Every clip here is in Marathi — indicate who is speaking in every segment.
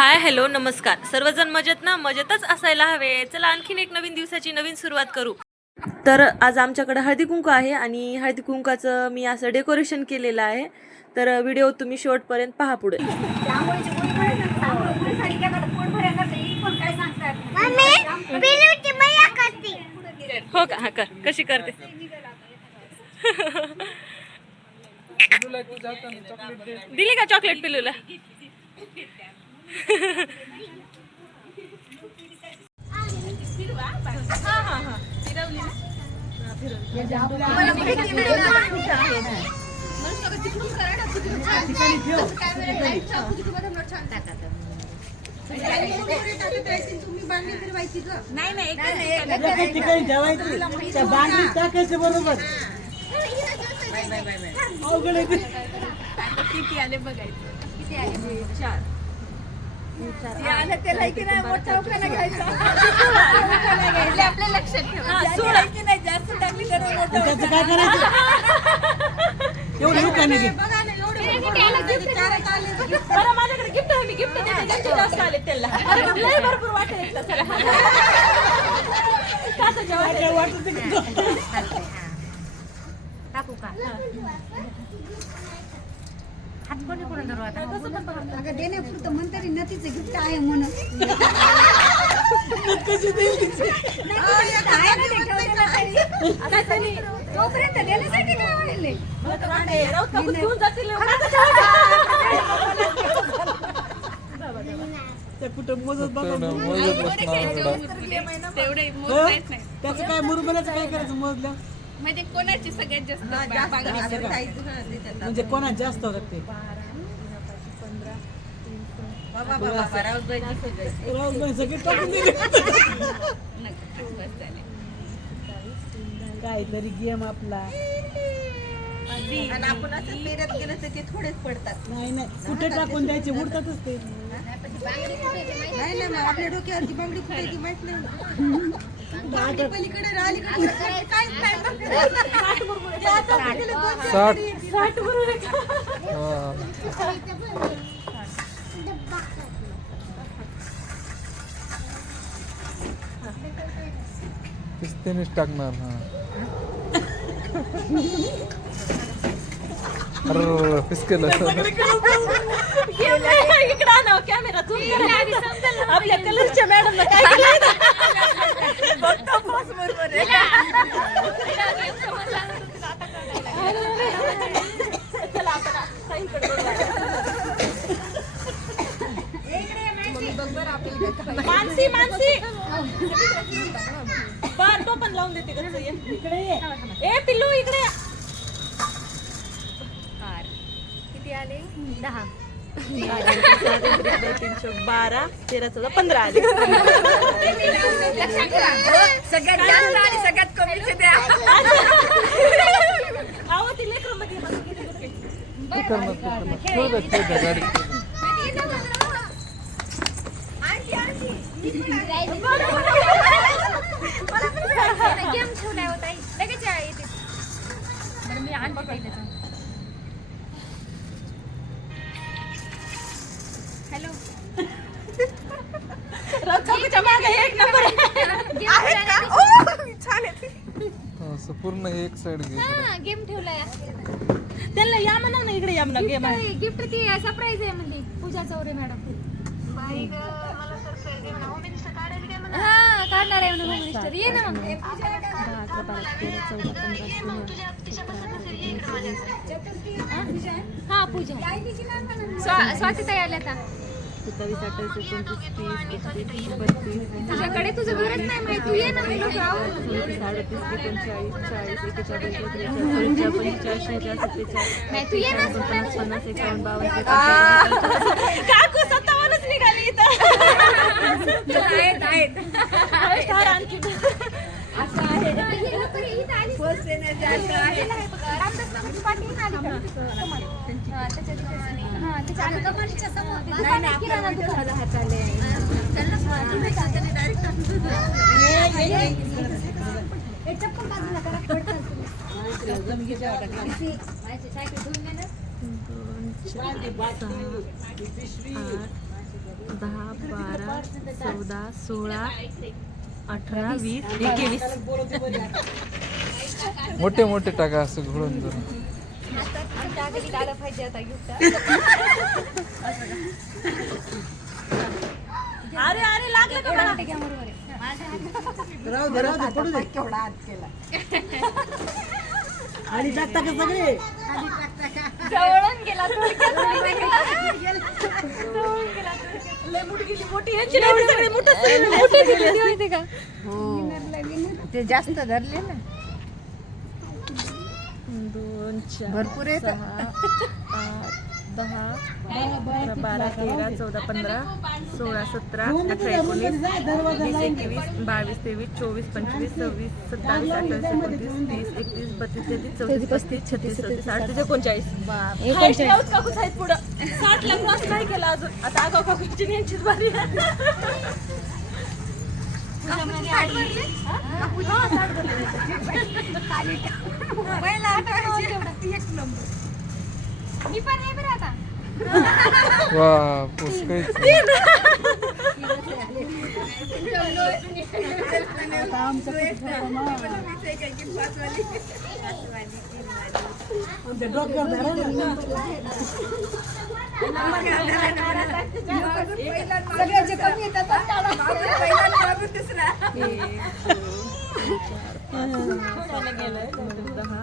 Speaker 1: हाय हॅलो नमस्कार. सर्वजण मजेत ना? मजेतच असायला हवे. चला आणखीन एक नवीन दिवसाची नवीन सुरुवात करू. तर आज आमच्याकडे हळदी कुंकू आहे आणि हळदी कुंकाचं मी असं डेकोरेशन केलेलं आहे. तर व्हिडिओ तुम्ही शेवटपर्यंत पहा पुढे. हो का? हा कर. कशी करते? दिली का चॉकलेट पिलूला
Speaker 2: एका ठिकाणी ठेवायची त्या बांगडीत टाकायचं बरोबर अवघड आहे ते. आणि त्याचं काय करायचं? एवढं येऊ का नाही
Speaker 1: बरं माझ्याकडे गिफ्ट आहे मी गिफ्ट देते ज्यांचे जास्त आले त्यांना अरे मग लय भरपूर वाटेल एकदा चला. कसं जेवायचं?
Speaker 2: काय वाटत नाही का?
Speaker 3: टाकू का? हात कोणी कोणी धरू आता
Speaker 4: अगं देण्यापुरतं म्हणतरी नतीचं गिफ्ट आहे म्हणून तोपर्यंत देण्यासाठी काय
Speaker 2: त्या कुठं मोजत बघा हो? त्याचं काय करायचं? मोजलं
Speaker 5: म्हणजे कोणाची सगळ्यात जास्त बांगडी
Speaker 2: म्हणजे कोणात जास्त होतात ते? राहुलबाई सगळे. टाकून दिले. काहीतरी गेम आपला.
Speaker 6: आणि आपण असं पेरत गेलं तर ते थोडेच पडतात.
Speaker 2: नाही नाही. कुठे टाकून द्यायचे? उडतातच ते.
Speaker 6: नाही ना मग आपल्या डोक्यावरची बांगडी कुठे ती माहीत नाही. ना. बांगडी पलीकडे काहीच नाही
Speaker 7: किस्तीनेच टाकणार हा. अरे केलं.
Speaker 1: इकडे आणा कॅमेरा झूम आपल्या कलरच्या मॅडमला काय ताईंकडे बघूया. मानसी मानसी. बर तो पण लावून देते कसं इकडे ये. ए पिल्लू इकडे.
Speaker 3: किती आले? दहा.
Speaker 1: तीनशे बारा तेरा चौदा पंधरा आले
Speaker 5: सगळ्यात जास्त आणि सगळ्यात कमीचे द्या
Speaker 1: आहो ती लेकरं मध्ये
Speaker 3: गेम ठेवलाय होता लगेच येते बरं मी आण पहिलं
Speaker 7: असं पूर्ण एक साइड घे.
Speaker 3: हा गेम ठेवलाय.
Speaker 1: त्यांना या म्हणा ना इकडे या म्हणा गेम आहे
Speaker 3: गिफ्ट ती सरप्राईज आहे म्हणजे पूजा चौरे मॅडम हा काढणार आहे म्हणून मिनिस्टर ये ना मग. हा? पूजा स्वा- स्वाती ताई आल्या आता.
Speaker 1: सत्तावीस अठ्ठावीस एकोणतीस तीस एकतीस बत्तीस
Speaker 3: तुझ्याकडे तुझं घरच नाही माहिती. तू ये ना मी लोक
Speaker 1: चौतीस अडतीस एकोणचाळीस चाळीस एकेचाळीस बेचाळीस पंचेचाळीस शेहेचाळीस सत्तेचाळीस
Speaker 3: नाही तू ये ना
Speaker 1: पन्नास पन्नास एकावन्न बावन्न त्रेपन्न काकू सत्तावन्नच निघाली इथं.
Speaker 5: आहेत आहेत.
Speaker 1: दहा बारा चौदा सोळा अठरा वीस. एकवीस.
Speaker 7: मोठे मोठे टाका असं घोळून जरा
Speaker 1: अरे अरे लागलं का मला?
Speaker 2: राहू दे राहू दे का?
Speaker 3: जवळून गेला.
Speaker 1: लय मोठी गेली, मोठी यांची नाही ती सगळी माहिती का?
Speaker 6: जास्त धरले ना.
Speaker 1: दोन चार
Speaker 6: भरपूर
Speaker 1: सहा आठ दहा अकरा बारा तेरा चौदा पंधरा सोळा सतरा अठरा एकोणीस वीस एकवीस बावीस तेवीस चोवीस पंचवीस सव्वीस सत्तावीस अठ्ठावीस एकोणतीस तीस एकतीस बत्तीस तेहतीस चौतीस पस्तीस छत्तीस सत्तीस अडतीस एकोणचाळीस. काकूच आहेत पुढं. साठ ला क्रॉस नाही केला अजून. आता आगाव काकूची यांचीच बारी आहे.
Speaker 3: मी पण आहे बरं आता
Speaker 7: वा पुष्कळीच
Speaker 2: आमच्या डोक्यावर धरा ना.
Speaker 6: सगळ्याचे कमी येतात
Speaker 1: मोठ्यानं गेलंय दोन, दहा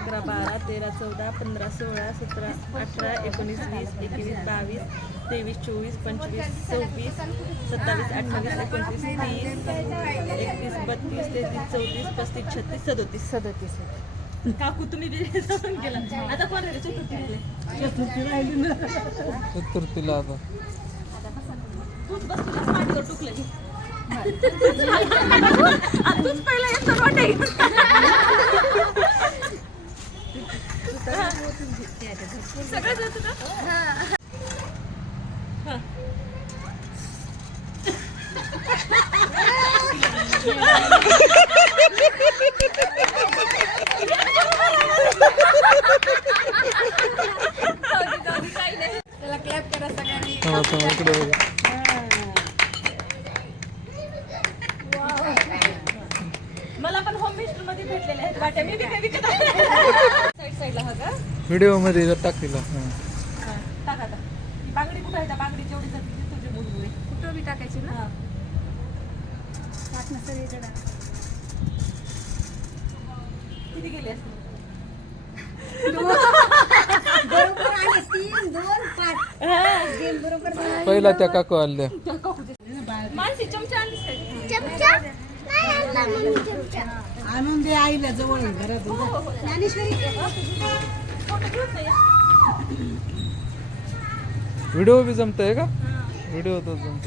Speaker 1: अकरा बारा तेरा चौदा पंधरा सोळा सतरा अठरा एकोणीस वीस एकवीस बावीस तेवीस चोवीस पंचवीस सव्वीस सत्तावीस अठ्ठावीस एकोणतीस तीस एकतीस बत्तीस तेहतीस चौतीस पस्तीस छत्तीस सदोतीस सदोतीस काकू तुम्ही आता कोण? चतुर्थी.
Speaker 2: चतुर्थी राहिली ना.
Speaker 7: चतुर्थीला आता
Speaker 1: तूच बस टुकलं घे. आणि तूच पहिला येतो रोटे घेऊन. सगळं जातं का?
Speaker 7: बघा
Speaker 1: मला पण होम मिनिस्टरमध्ये भेटलेले आहेत वाट्या मी बी काही विकत साईड साईडला हा का
Speaker 7: व्हिडिओमध्ये टाकतील हा
Speaker 1: हा, टाक आता. ही बांगडी कुठं आहे? त्या बांगडी जेवढी तुझी मुलगी.
Speaker 3: कुठं बी टाकायची ना?
Speaker 1: हा. किती गेली असतील?
Speaker 4: बरोबर आले तीन दोन पाच. गेम बरोबर झाला.
Speaker 7: पहिला त्या काकू आल्या
Speaker 1: मानसी चमचा आणलीस काय?
Speaker 2: आणून दे आईला जवळ घरात.
Speaker 4: ज्ञानेश्वरी
Speaker 1: फोटो घेऊन नाही
Speaker 7: व्हिडिओ बी जमतंय का? व्हिडिओ तर जमत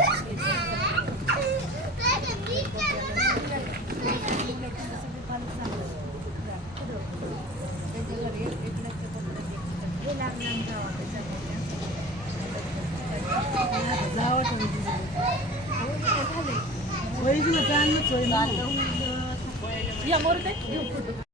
Speaker 2: Ben de koyayım. Ben
Speaker 1: de koyayım. Ya morde? Yok.